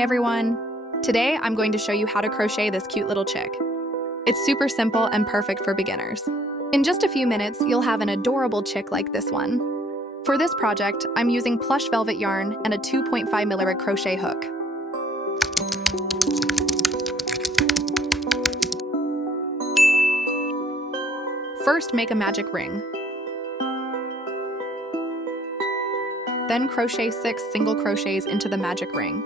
Hi everyone! Today I'm going to show you how to crochet this cute little chick. It's super simple and perfect for beginners. In just a few minutes, you'll have an adorable chick like this one. For this project, I'm using plush velvet yarn and a 2.5mm crochet hook. First, make a magic ring. Then crochet 6 single crochets into the magic ring.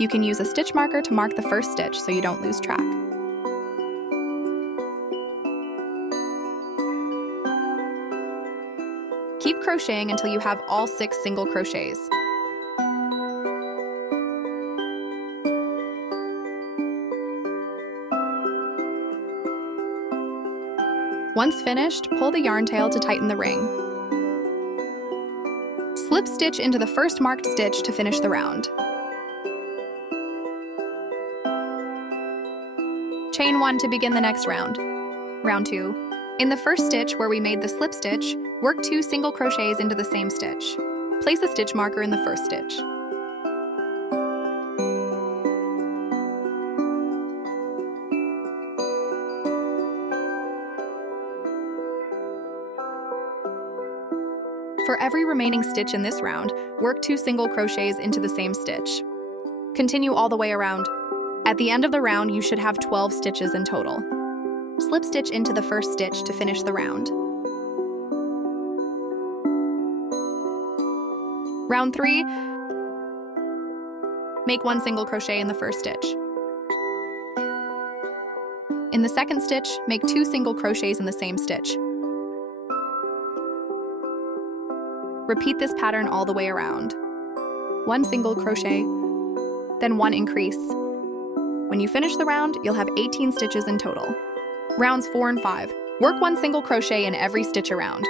You can use a stitch marker to mark the first stitch so you don't lose track. Keep crocheting until you have all 6 single crochets. Once finished, pull the yarn tail to tighten the ring. Slip stitch into the first marked stitch to finish the round. Chain 1 to begin the next round. Round 2. In the first stitch where we made the slip stitch, work 2 single crochets into the same stitch. Place a stitch marker in the first stitch. For every remaining stitch in this round, work 2 single crochets into the same stitch. Continue all the way around. At the end of the round, you should have 12 stitches in total. Slip stitch into the first stitch to finish the round. Round 3, make 1 single crochet in the first stitch. In the second stitch, make 2 single crochets in the same stitch. Repeat this pattern all the way around. 1 single crochet, then 1 increase. When you finish the round, you'll have 18 stitches in total. Rounds 4 and 5. Work 1 single crochet in every stitch around.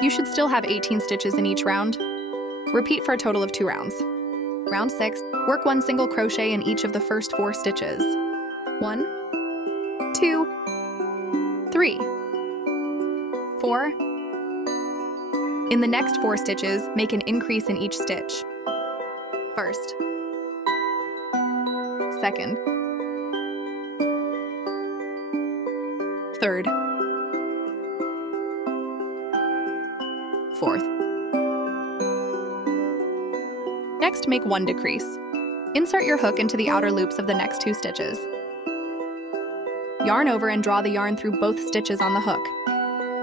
You should still have 18 stitches in each round. Repeat for a total of 2 rounds. Round 6. Work 1 single crochet in each of the first 4 stitches. 1, 2, 3, 4. In the next 4 stitches, make an increase in each stitch. First, second, third, fourth. Next, make 1 decrease. Insert your hook into the outer loops of the next 2 stitches. Yarn over and draw the yarn through both stitches on the hook.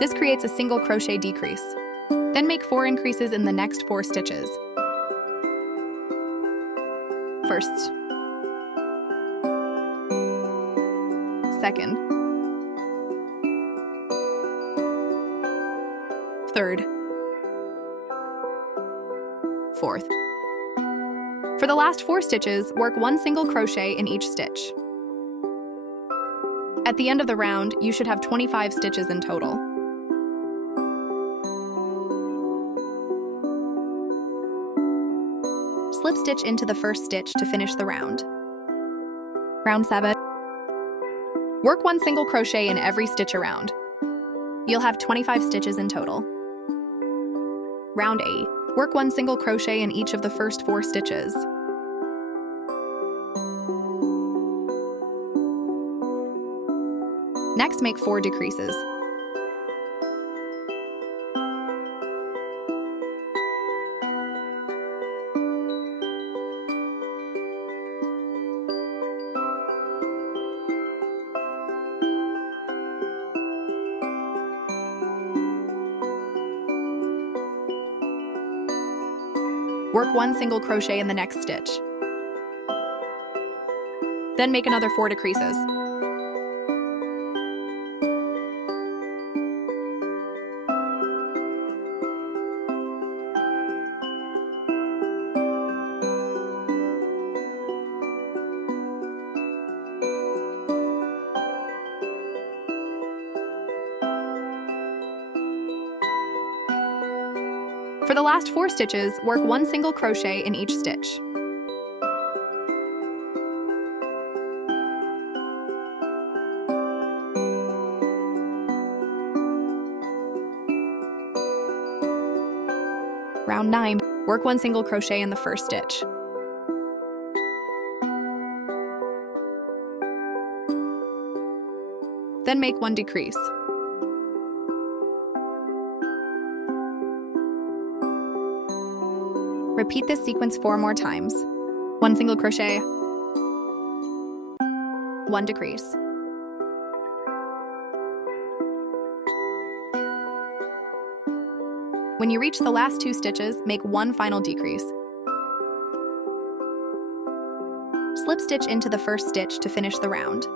This creates a single crochet decrease. Then make 4 increases in the next 4 stitches. First, second, third, fourth. For the last 4 stitches, work 1 single crochet in each stitch. At the end of the round, you should have 25 stitches in total. Slip stitch into the first stitch to finish the round. Round 7. Work 1 single crochet in every stitch around. You'll have 25 stitches in total. Round 8. Work 1 single crochet in each of the first 4 stitches. Next, make 4 decreases. Work 1 single crochet in the next stitch. Then make another 4 decreases. For the last 4 stitches, work 1 single crochet in each stitch. round 9. Work 1 single crochet in the first stitch. Then make 1 decrease. Repeat this sequence 4 more times. 1 single crochet, 1 decrease. When you reach the last 2 stitches, make 1 final decrease. Slip stitch into the first stitch to finish the round.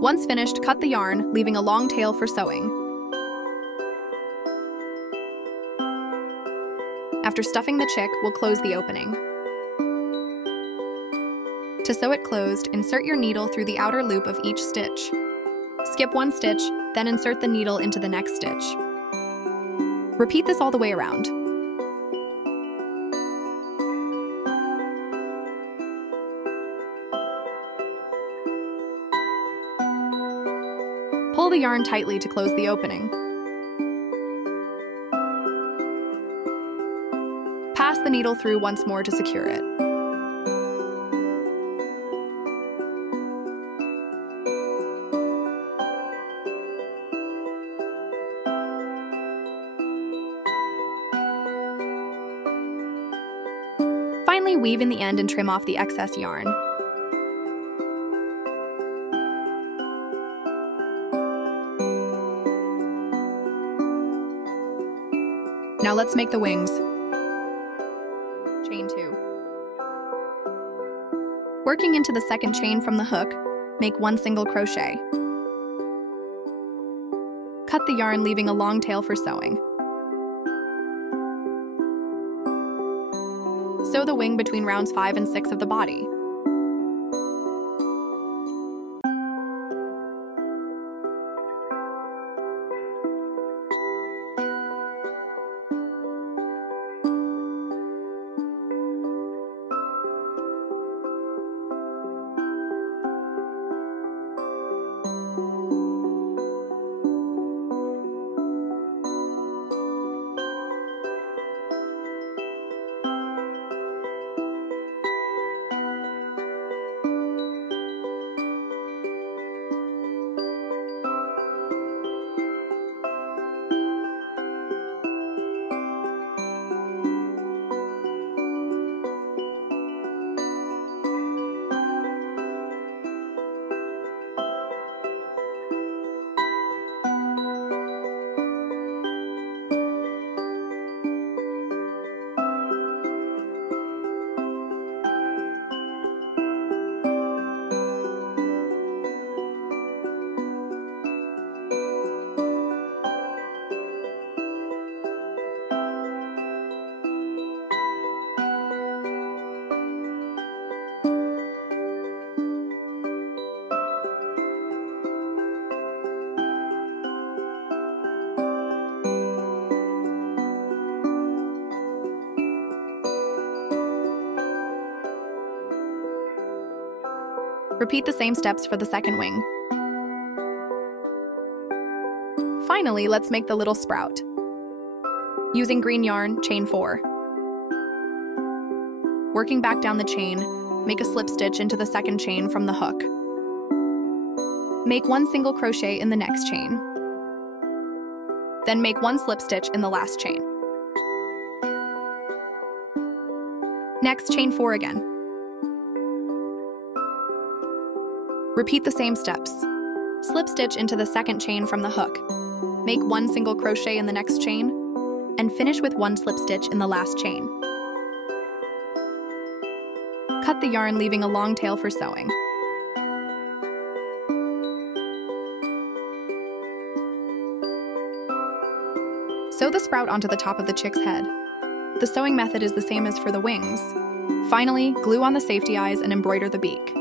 Once finished, cut the yarn, leaving a long tail for sewing. After stuffing the chick, we'll close the opening. To sew it closed, insert your needle through the outer loop of each stitch. Skip 1 stitch, then insert the needle into the next stitch. Repeat this all the way around. Pull the yarn tightly to close the opening. Pass the needle through once more to secure it. Finally, weave in the end and trim off the excess yarn. Now let's make the wings. Chain 2. Working into the second chain from the hook, make 1 single crochet. Cut the yarn, leaving a long tail for sewing. Sew the wing between rounds 5 and 6 of the body. Repeat the same steps for the second wing. Finally, let's make the little sprout. Using green yarn, chain 4. Working back down the chain, make a slip stitch into the second chain from the hook. Make 1 single crochet in the next chain. Then make 1 slip stitch in the last chain. Next, chain 4 again. Repeat the same steps. Slip stitch into the second chain from the hook. Make 1 single crochet in the next chain, and finish with 1 slip stitch in the last chain. Cut the yarn, leaving a long tail for sewing. Sew the sprout onto the top of the chick's head. The sewing method is the same as for the wings. Finally, glue on the safety eyes and embroider the beak.